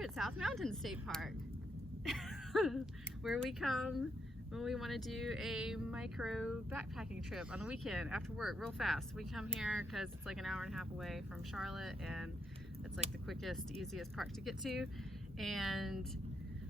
We're at South Mountain State Park, where we come when we want to do a micro backpacking trip on the weekend after work, real fast. We come here because it's like an hour and a half away from Charlotte, and it's like the quickest, easiest park to get to. And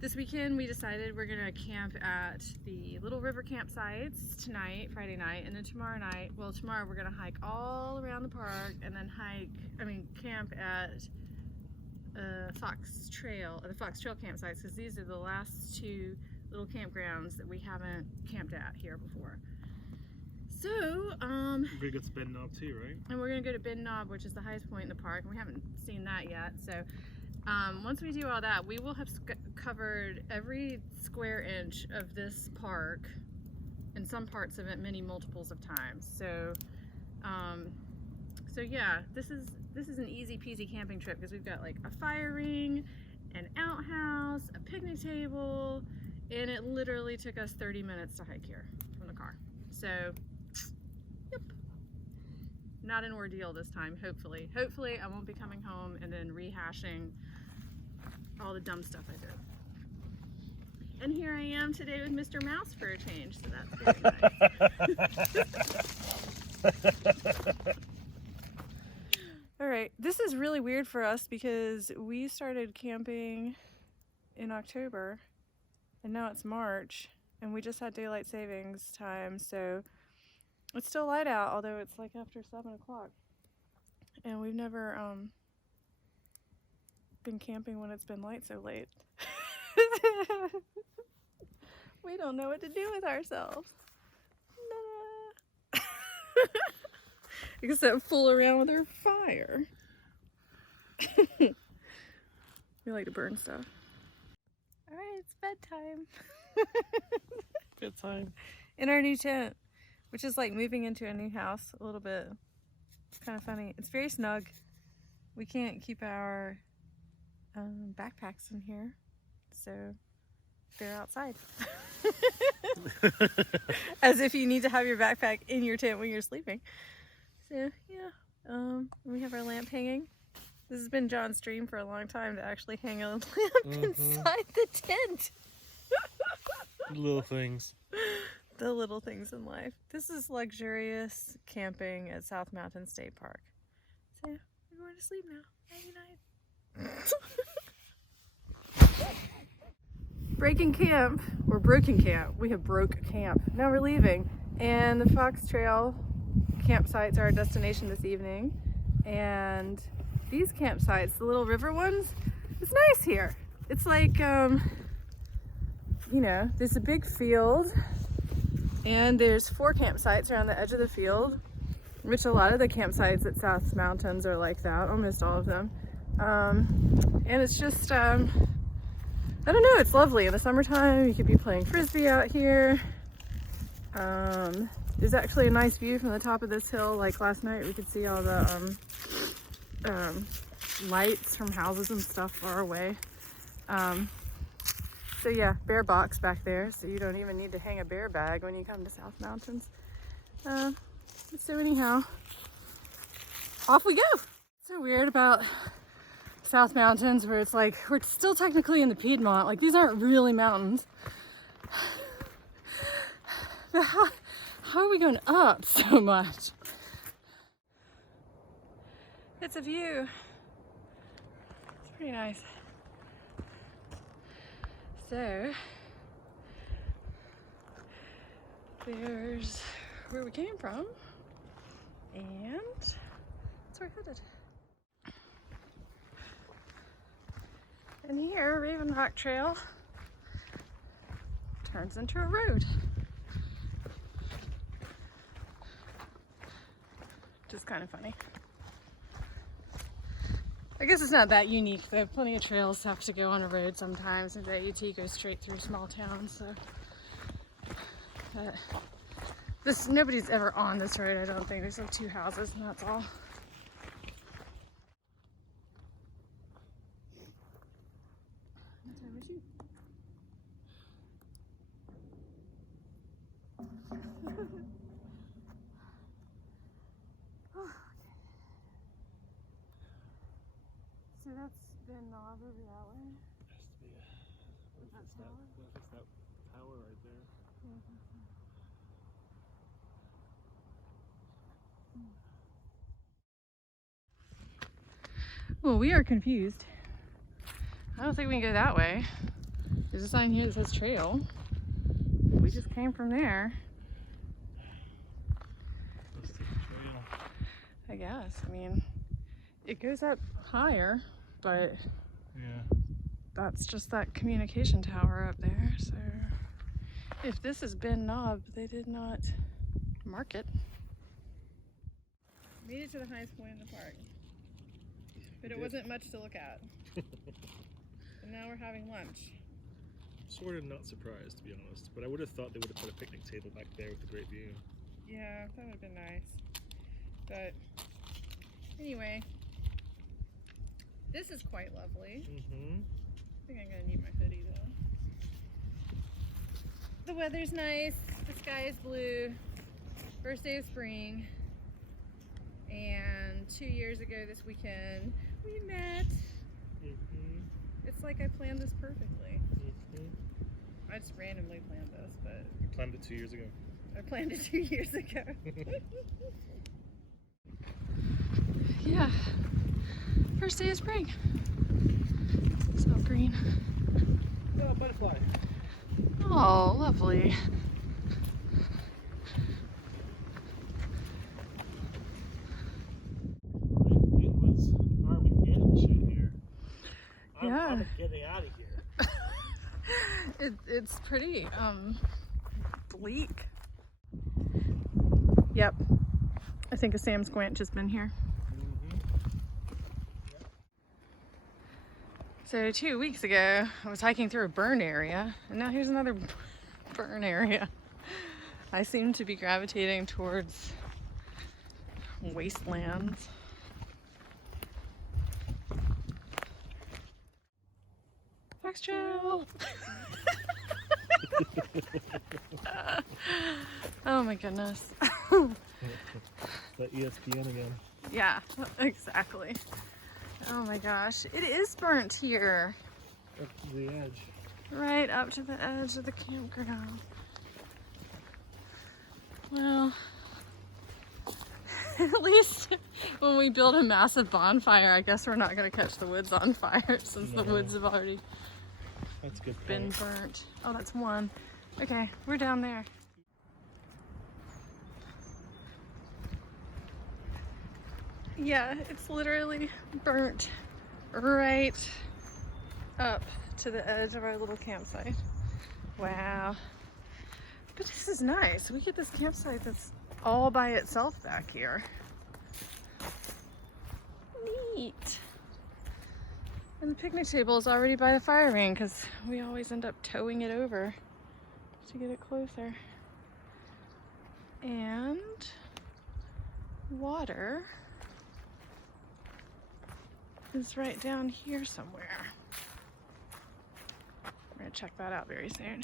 this weekend we decided we're gonna camp at the Little River campsites tonight, Friday night, and then tomorrow night, well, tomorrow we're gonna hike all around the park and then camp at the Fox Trail campsites, because these are the last two little campgrounds that we haven't camped at here before. So, we're gonna go to Benn too, right? And we're gonna go to Benn, which is the highest point in the park, and we haven't seen that yet. So, once we do all that, we will have covered every square inch of this park, and some parts of it many multiples of times. So, so yeah, this is an easy peasy camping trip because we've got like a fire ring, an outhouse, a picnic table, and it literally took us 30 minutes to hike here from the car. So, yep. Not an ordeal this time, hopefully. Hopefully I won't be coming home and then rehashing all the dumb stuff I did. And here I am today with Mr. Mouse for a change, so that's very nice. Alright, this is really weird for us because we started camping in October and now it's March and we just had daylight savings time, so it's still light out, although it's like after 7 o'clock. And we've never been camping when it's been light so late. We don't know what to do with ourselves. Nah. Except fool around with our fire. We like to burn stuff. Alright, it's bedtime. Bedtime. In our new tent, which is like moving into a new house a little bit. It's kind of funny. It's very snug. We can't keep our backpacks in here, so they're outside. As if you need to have your backpack in your tent when you're sleeping. So yeah, we have our lamp hanging. This has been John's dream for a long time, to actually hang a lamp inside the tent. Little things. The little things in life. This is luxurious camping at South Mountain State Park. So we're going to sleep now. Nighty night. Breaking camp, or broken camp. We have broke camp. Now we're leaving, and the Fox Trail campsites are our destination this evening. And these campsites, the Little River ones, it's nice here. It's like, you know, there's a big field, and there's 4 campsites around the edge of the field, which a lot of the campsites at South Mountains are like that, almost all of them. And it's just, I don't know, it's lovely. In the summertime, you could be playing Frisbee out here. There's actually a nice view from the top of this hill. Like last night, we could see all the lights from houses and stuff far away. So yeah, bear box back there, so you don't even need to hang a bear bag when you come to South Mountains. So anyhow, off we go. So weird about South Mountains, where it's like, we're still technically in the Piedmont. Like, these aren't really mountains. But how are we going up so much? It's a view. It's pretty nice. So, there's where we came from, and that's where we're headed. And here, Raven Rock Trail turns into a road. Which is kind of funny. I guess it's not that unique. They have plenty of trails that have to go on a road sometimes, and the AT goes straight through small towns, so. But nobody's ever on this road, I don't think. There's like 2 houses, and that's all. What time is you? Oh, okay. So that's Benn knob over that way. Has to be. What if it's that tower right there? Well, we are confused. I don't think we can go that way. There's a sign here that says trail. We just came from there. Let's take the trail. I guess. I mean, it goes up higher, but Yeah. that's just that communication tower up there. So if this is Benn Knob, they did not mark it. Made it to the highest point in the park, but it wasn't much to look at. And now we're having lunch. Sort of not surprised, to be honest, but I would have thought they would have put a picnic table back there with a great view. Yeah, that would have been nice. But anyway, this is quite lovely. I think I'm gonna need my hoodie though. The weather's nice, the sky is blue, first day of spring, and 2 years ago this weekend we met. It's like I planned this perfectly. I just randomly planned this, but You planned it 2 years ago. I planned it 2 years ago. Yeah, first day of spring. It's all green. Oh, butterfly. Oh, lovely. It was Armageddon shit here. Yeah. I'm getting out of here. It's pretty bleak. Yep. I think a Sam Squanch has been here. So 2 weeks ago, I was hiking through a burn area, and now here's another burn area. I seem to be gravitating towards wastelands. Fox trail. Oh my goodness. That ESPN again. Yeah, exactly. Oh my gosh, it is burnt here. Up to the edge. Right up to the edge of the campground. Well, at least when we build a massive bonfire, I guess we're not going to catch the woods on fire since the woods have already That's a good been point. burnt. Oh, that's one. Okay, we're down there. Yeah, it's literally burnt right up to the edge of our little campsite. Wow. But this is nice. We get this campsite that's all by itself back here. Neat. And the picnic table is already by the fire ring because we always end up towing it over to get it closer. And water is right down here somewhere. We're gonna check that out very soon.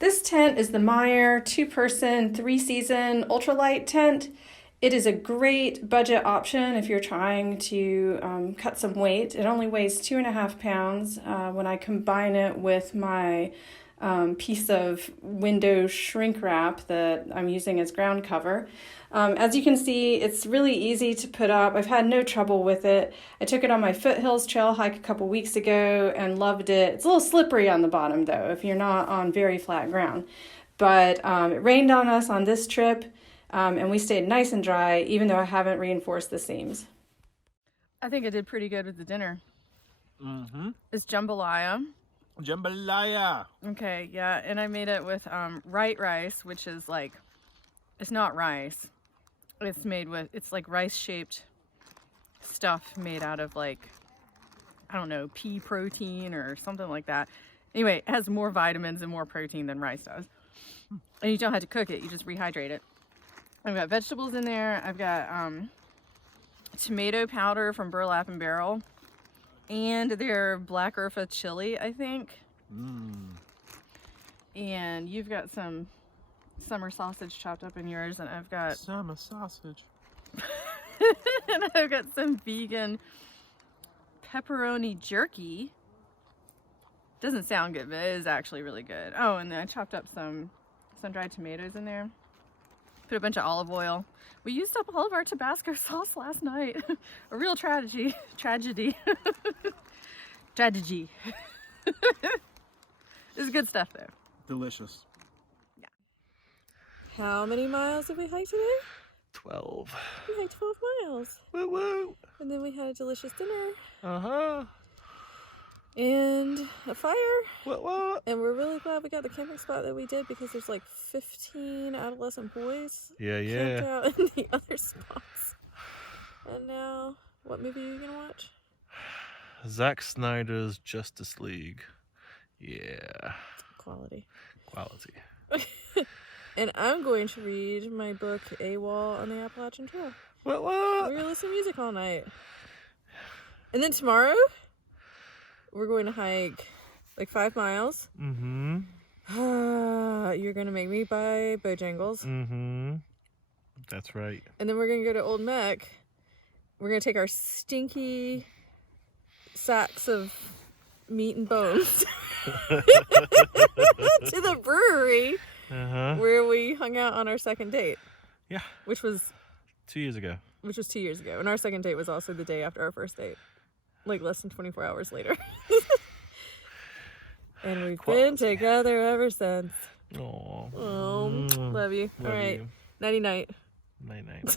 This tent is the Meyer 2-person, 3-season ultralight tent. It is a great budget option if you're trying to cut some weight. It only weighs 2.5 pounds when I combine it with my piece of window shrink wrap that I'm using as ground cover. As you can see, it's really easy to put up. I've had no trouble with it. I took it on my Foothills trail hike a couple weeks ago and loved it. It's a little slippery on the bottom though, if you're not on very flat ground. But it rained on us on this trip, and we stayed nice and dry, even though I haven't reinforced the seams. I think I did pretty good with the dinner. It's jambalaya. Jambalaya. Okay, yeah, and I made it with white rice, which is like, it's not rice. It's made with, it's like rice-shaped stuff made out of like, I don't know, pea protein or something like that. Anyway, it has more vitamins and more protein than rice does. And you don't have to cook it, you just rehydrate it. I've got vegetables in there. I've got tomato powder from Burlap and Barrel. And their black earth chili, I think. And you've got some summer sausage chopped up in yours, and I've got Summer sausage. and I've got some vegan pepperoni jerky. Doesn't sound good, but it is actually really good. Oh, and then I chopped up some sun-dried tomatoes in there. Put a bunch of olive oil. We used up all of our Tabasco sauce last night. A real tragedy. Tragedy. Tragedy. It's good stuff though. Delicious. Yeah. How many miles did we hike today? 12. We hiked 12 miles. Woo woo. And then we had a delicious dinner. Uh-huh. And a fire. What? And we're really glad we got the camping spot that we did because there's like 15 adolescent boys camped out in the other spots. And now, what movie are you gonna watch? Zack Snyder's Justice League. Yeah. Quality. And I'm going to read my book AWOL on the Appalachian Trail. What? We're gonna listen to music all night. And then tomorrow, we're going to hike like 5 miles. Mm-hmm. You're gonna make me buy Bojangles. Mm-hmm. That's right. And then we're gonna go to Old Meck. We're gonna take our stinky sacks of meat and bones to the brewery where we hung out on our second date. Yeah. Which was 2 years ago. Which was 2 years ago. And our second date was also the day after our first date. Like less than 24 hours later. And we've been together ever since. Aww. Oh, love you. Love all right. you. Nighty night. Night night.